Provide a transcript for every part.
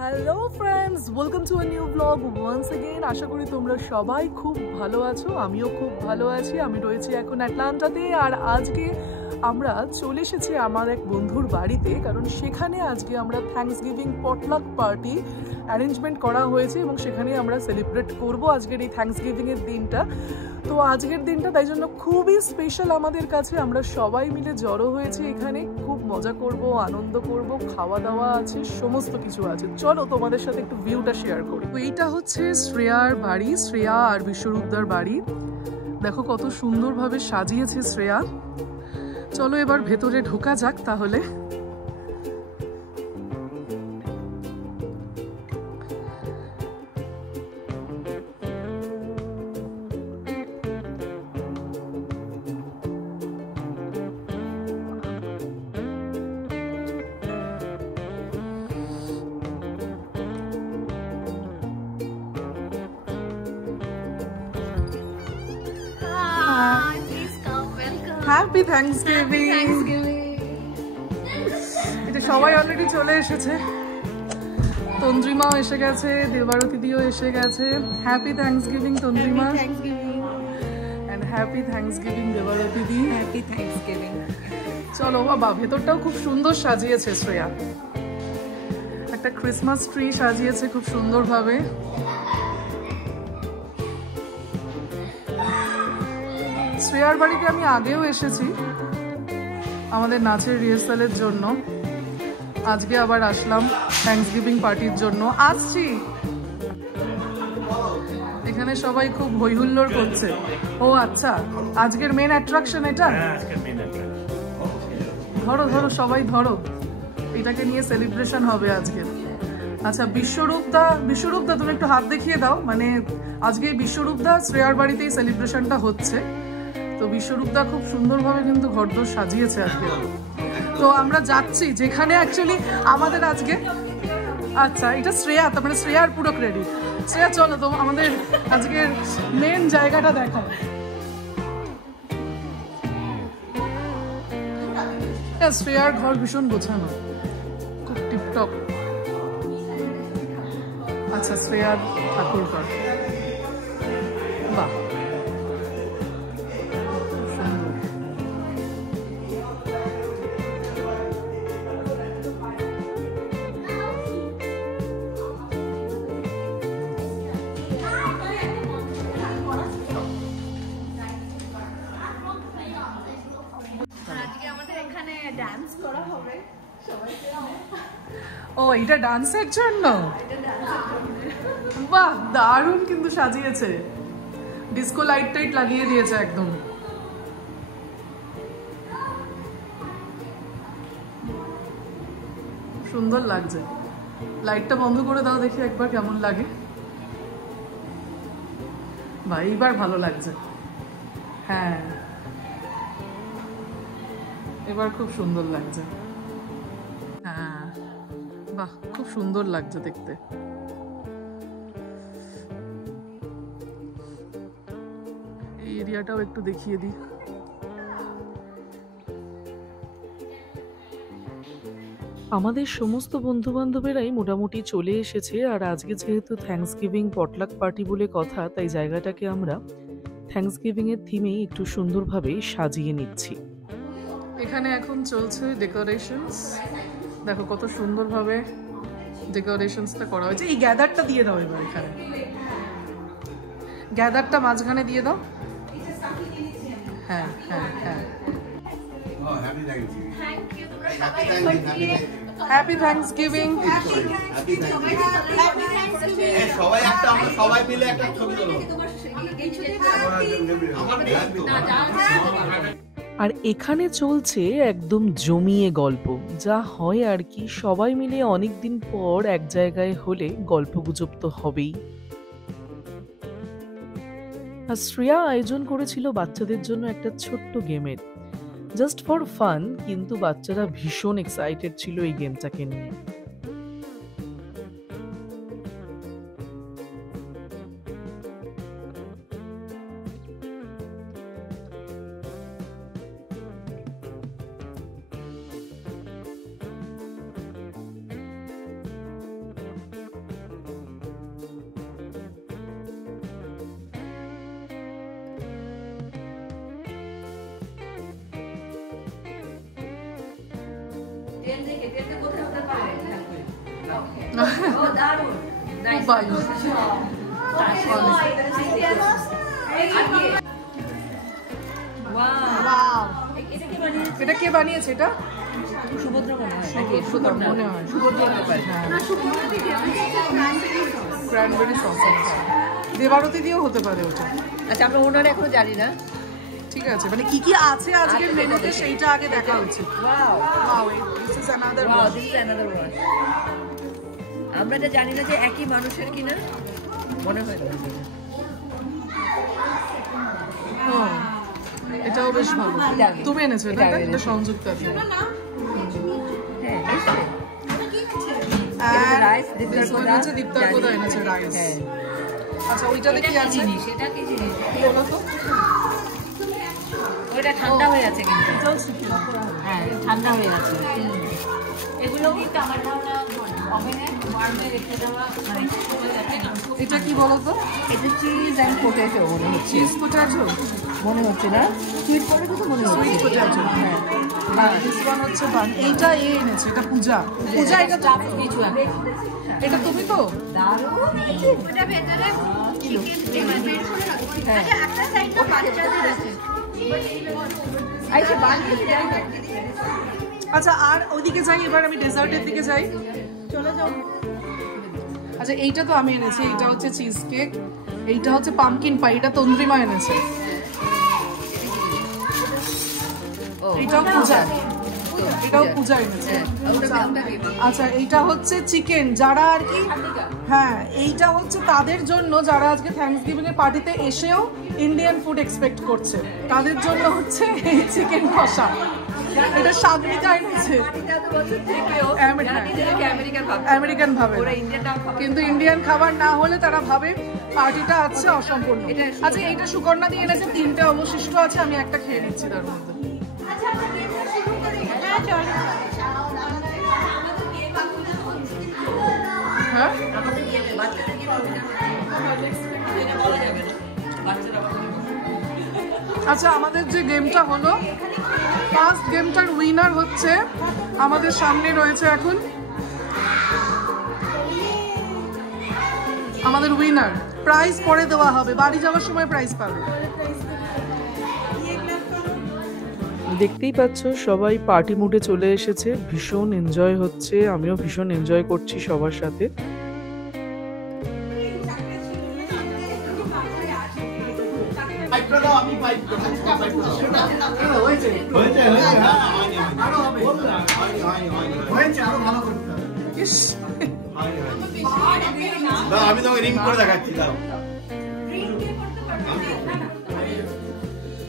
Hello friends, welcome to a new blog once again. আশা করি তোমরা সবাই খুব ভালো আছো, আমিও খুব ভালো আছি। আমি রয়েছি এখন অ্যাটলান্টাতে, আর আজকে আমরা চলে এসেছি আমার এক বন্ধুর বাড়িতে, কারণ সেখানে আজকে আমরা থ্যাঙ্কসগিভিং পটলাক পার্টি অ্যারেঞ্জমেন্ট করা হয়েছে এবং সেখানে আমরা সেলিব্রেট করব আজকের এই থ্যাঙ্কসগিভিংয়ের দিনটা। তো আজকের দিনটা তাই জন্য খুবই স্পেশাল আমাদের কাছে। আমরা সবাই মিলে জড়ো হয়েছি এখানে, খুব মজা করব, আনন্দ করব, খাওয়া দাওয়া আছে, সমস্ত কিছু আছে। চলো তোমাদের সাথে একটু ভিউটা শেয়ার করি। তো এইটা হচ্ছে শ্রেয়ার বাড়ি, শ্রেয়া আর বিশ্বরূপদার বাড়ি। দেখো কত সুন্দরভাবে সাজিয়েছে শ্রেয়া। চলো এবার ভেতরে ঢোকা যাক তাহলে। Happy Thanksgiving. এটা সবাই অলরেডি চলে এসেছে, তন্দ্রিমাও এসে গেছে, দেবারতীদিও এসে গেছে। Happy Thanksgiving Tandrima, and happy Thanksgiving দেবারতীদি। Happy Thanksgiving. চলো বাবা, ভেতরটাও খুব সুন্দর সাজিয়েছে শ্রেয়া। একটা ক্রিসমাস ট্রি সাজিয়েছে খুব সুন্দরভাবে। শ্রেয়ার বাড়িতে আমি আগেও এসেছি আমাদের নাচের রিহার্সালের জন্য, আজকে আবার আসলাম থ্যাঙ্কসগিভিং পার্টির জন্য। আসছি, এখানে সবাই খুব হইহুল্লোড় করছে। ও আচ্ছা, আজকের মেন অ্যাট্রাকশন এটা। ধরো ধরো সবাই ধরো, এটাকে নিয়ে সেলিব্রেশন হবে আজকে। আচ্ছা বিশ্বরূপদা তুমি একটু হাত দেখিয়ে দাও। মানে আজকে বিশ্বরূপদা শ্রেয়ার বাড়িতেই সেলিব্রেশনটা হচ্ছে। তো বিশ্বরূপদা খুব সুন্দরভাবে কিন্তু ঘরদোর সাজিয়েছে আজকে। তো আমরা যাচ্ছি যেখানে অ্যাকচুয়ালি আমাদের আজকে, আচ্ছা এটা শ্রেয়া, তার মানে শ্রেয়ার পুরো ক্রেডিট। শ্রেয়া চলো তো আমাদের আজকের মেন জায়গাটা দেখাও। শ্রেয়ার ঘর ভীষণ গোছানো, খুব টিপটপ। আচ্ছা শ্রেয়ার ঠাকুর ঘর, বাহ ও এটা ডান্সের জন্য, বাহ দারুণ কিন্তু সাজিয়েছে, ডিস্কো লাইট টাইট লাগিয়ে দিয়েছে একদম। সুন্দর লাগছে। লাইটটা বন্ধ করে দাও দেখি একবার কেমন লাগে। বাহ এইবার ভালো লাগছে, হ্যাঁ এবার খুব সুন্দর লাগছে। হ্যাঁ বাহ খুব সুন্দর লাগছে দেখতে। এই এরিয়াটাও একটু দেখিয়ে দিই। আমাদের সমস্ত বন্ধু বান্ধবেরাই মোটামুটি চলে এসেছে, আর আজকে যেহেতু থ্যাঙ্কসগিভিং পটলাক পার্টি বলে কথা, তাই জায়গাটাকে আমরা থ্যাঙ্কসগিভিং এর থিমেই একটু সুন্দরভাবে সাজিয়ে নিচ্ছি। এখানে এখন চলছে ডেকোরেশনস, দেখো কত সুন্দরভাবে ডেকোরেশনসটা করা হয়েছে। এই গ্যাদারটা দিয়ে দাও এবার, এখানে গ্যাদারটা মাঝখানে দিয়ে দাও। হ্যাঁ হ্যাঁ হ্যাঁ, হ্যাপি থ্যাঙ্কসগিভিং। সবাই একটা, আমরা সবাই মিলে একটা ছবি তুলব। আর এখানে চলছে একদম জমিয়ে গল্প, যা হয় আর কি। সবাই মিলে অনেকদিন পর এক জায়গায় হলে গল্পগুজব তো হবেই। আর শ্রেয়া আয়োজন করেছিল বাচ্চাদের জন্য একটা ছোট্ট গেমের, জাস্ট ফর ফান, কিন্তু বাচ্চারা ভীষণ এক্সাইটেড ছিল এই গেমটাকে নিয়ে। এটা কে বানিয়েছে? এটা সুভদ্রা মনে হয়, মনে হয় সুভদ্রা ব্যাপার। ক্র্যানবেরি সস, দেবারতী দিয়েও হতে পারে ওটা। আচ্ছা, আমরা ওনার এখনো জানি না। ঠিক আছে, মানে কি কি আছে আজকের মেনুতে সেইটা আগে দেখা উচিত। আমরা এটা জানি না যে একই মানুষের কিনা, মনে হয় না। এটাও বেশ ভালো। তুমি এনেছো এটা? এটা সংযুক্ত আছে। আচ্ছা, ওইটাতে কি আছে? সেটা কি জিনিস বলো তো? ওইটা ঠান্ডা হয়ে আছে কিন্তু। হ্যাঁ, ঠান্ডা হয়ে আছে। এগুলো কিন্তু আমার ধারণা ওভেনে ওয়ার্মে রেখে দেওয়া, মানে এটা কি বলো তো? এটা চিজ অ্যান্ড পটেটো মনে হচ্ছে। চিজ পটেটো মনে হচ্ছে না? সুইট পটেটো তো মনে হচ্ছে। সুইট পটেটো, হ্যাঁ। আর দিস ওয়ান হচ্ছে বান। এইটা এনেছে, এটা পূজা। পূজা, এটা তো কিছু এটা তুমি তো? দারুণ। ওটা ভেতরে চিকেন বের করে রাখো। আচ্ছা, একটা সাইডটা বাচ্চাদের আছে। আচ্ছা, বানিয়ে দেন। আচ্ছা, আর ওইদিকে যাই, এবার আমি ডেজার্টের দিকে যাই। চলে যাও। আচ্ছা, এইটা তো আমি এনেছি, এইটা হচ্ছে চিজ কেক, এইটা হচ্ছে পামকিন পাই, এটা তন্দ্রিমা এনেছে। এটাও পূজা, এটাও পূজা এনেছে। আচ্ছা, এইটা হচ্ছে চিকেন, যারা আর কি, হ্যাঁ, এইটা হচ্ছে তাদের জন্য যারা আজকে থ্যাঙ্কসগিভিং এর পার্টিতে এসেও ইন্ডিয়ান ফুড এক্সপেক্ট করছে, তাদের জন্য হচ্ছে এই চিকেন কষা। এটা সাগরিকা এনেছে, আমেরিকান ভাবে, কিন্তু ইন্ডিয়ান খাবার না হলে তারা ভাবে পার্টিটা আছে অসম্পূর্ণ। আচ্ছা, এইটা সুকন্যা দিয়ে এনেছে, 3টে অবশিষ্ট আছে, আমি একটা খেয়ে নিচ্ছি তার মধ্যে। হ্যাঁ, আচ্ছা, আমাদের যে গেমটা হলো, ফার্স্ট গেমটার উইনার হচ্ছে, আমাদের সামনে রয়েছে এখন আমাদের উইনার। প্রাইজ পরে দেওয়া হবে, বাড়ি যাওয়ার সময় প্রাইজ পাবে। দেখতেই পাচ্ছ সবাই পার্টি মুডে চলে এসেছে, ভীষণ এনজয় হচ্ছে, আমিও ভীষণ এনজয় করছি সবার সাথে। আমি তোমাকে রিং করে দেখাচ্ছি,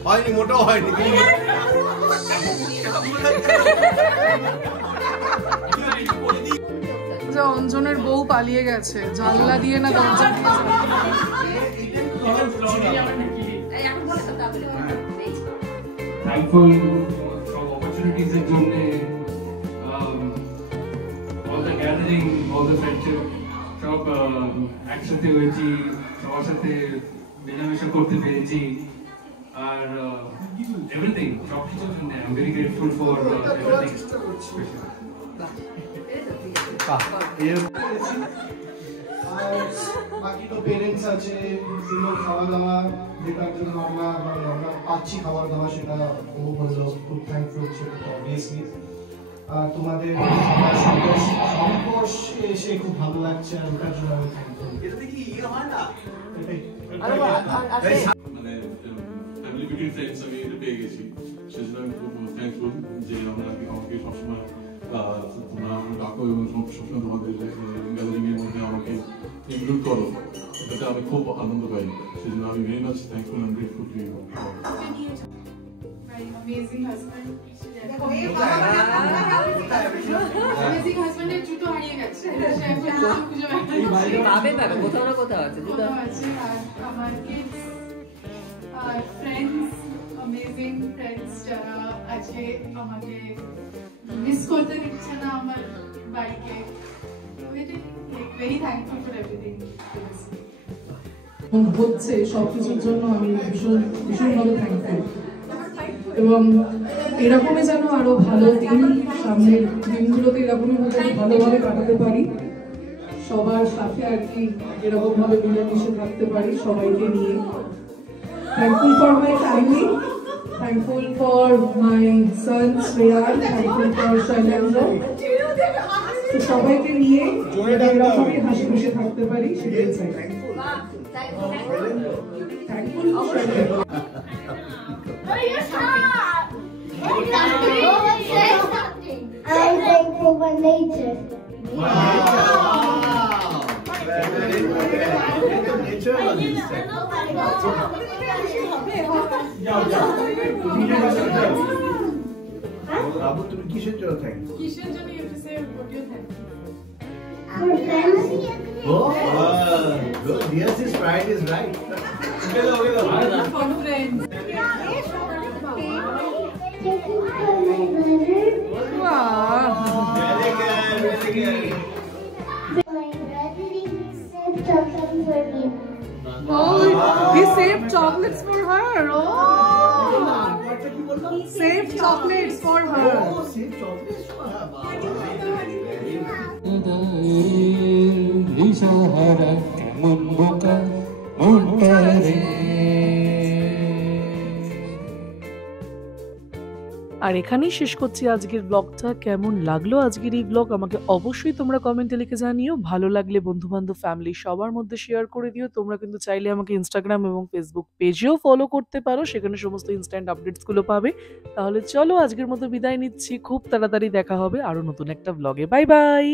হয়নি, মোটাও হয়নি। অঞ্জনের বউ পালিয়ে গেছে, জানলা দিয়ে না দরজা দিয়ে। Thankful for opportunities এর জন্য, all the gathering, all the friendship, সব একসাথে হয়েছি, সবার সাথে মেলামেশা করতে পেরেছি, আর everything, সবকিছুর জন্য I'm very grateful for everything. বাকি তো পেরেন্টস আছে, সুন্দর খাওয়া দাওয়া যেটার জন্য আমরা পাচ্ছি খাবার দাওয়া, সেটা ও বললো খুব থ্যাঙ্কফুল, সেটা তো অবভিয়াসলি। আর তোমাদের সংস্পর্শে এসে খুব ভালো লাগছে, আর ওটার জন্য আমি থ্যাঙ্কফুল। মানে ফ্যামিলি বিটুইন ফ্রেন্ডস আমি এটা পেয়ে গেছি, সেজন্য আমি খুব থ্যাঙ্কফুল যে আমরা আমাকে সবসময় তোমরা ডাকো এবং সবসময় তোমাদের গ্যালারিং এর মধ্যে আমাকে ইনক্লুড করো, এটাতে আমি খুব আনন্দ পাই, সেজন্য আমি very much thankful and grateful to you. Amazing husband. Amazing husband এর জুতো হারিয়ে গেছে। কোথাও না কোথাও আছে। আর আমার kids, আর friends, amazing friends যারা আজকে আমাকে মিস করতে দিচ্ছে না আমার বাড়িকে। Very thankful for everything. হচ্ছে সবকিছুর জন্য আমি ভীষণভাবে থ্যাঙ্কফুল, এবং এরকমই যেন আরো ভালো দিন, সামনের দিনগুলোতে এরকমই ভালোভাবে কাটাতে পারি, সবার সাথে আর কি এরকম ভাবে মিলেমিশে থাকতে পারি সবাইকে নিয়ে। Thankful for my family, thankful for my son Shreyal, thankful for Shailendra. তো সবাইকে নিয়ে এরকমই হাসি খুশি থাকতে পারি সেটাই চাই। Thankful for Shailendra. I'm thankful for nature. বাবু তুমি কিসের জন্য থ্যাংক কিসের জন্য you have to say what you thank Our friends. Oh, good. Yes, his pride is right. for friends. Thankful for my mother. Very good, very good. My brother is sent chocolate for me. Oh, he saved chocolates for her. Oh, saved chocolates for her. কেমন বোকা মনটা রে। আর এখানেই শেষ করছি আজকের ব্লগটা। কেমন লাগলো আজকের এই ব্লগ আমাকে অবশ্যই তোমরা কমেন্টে লিখে জানিও। ভালো লাগলে বন্ধু বান্ধব ফ্যামিলি সবার মধ্যে শেয়ার করে দিও। তোমরা কিন্তু চাইলে আমাকে ইনস্টাগ্রাম এবং ফেসবুক পেজেও ফলো করতে পারো, সেখানে সমস্ত ইনস্ট্যান্ট আপডেটসগুলো পাবে। তাহলে চলো আজকের মতো বিদায় নিচ্ছি, খুব তাড়াতাড়ি দেখা হবে আরো নতুন একটা ব্লগে। Bye bye.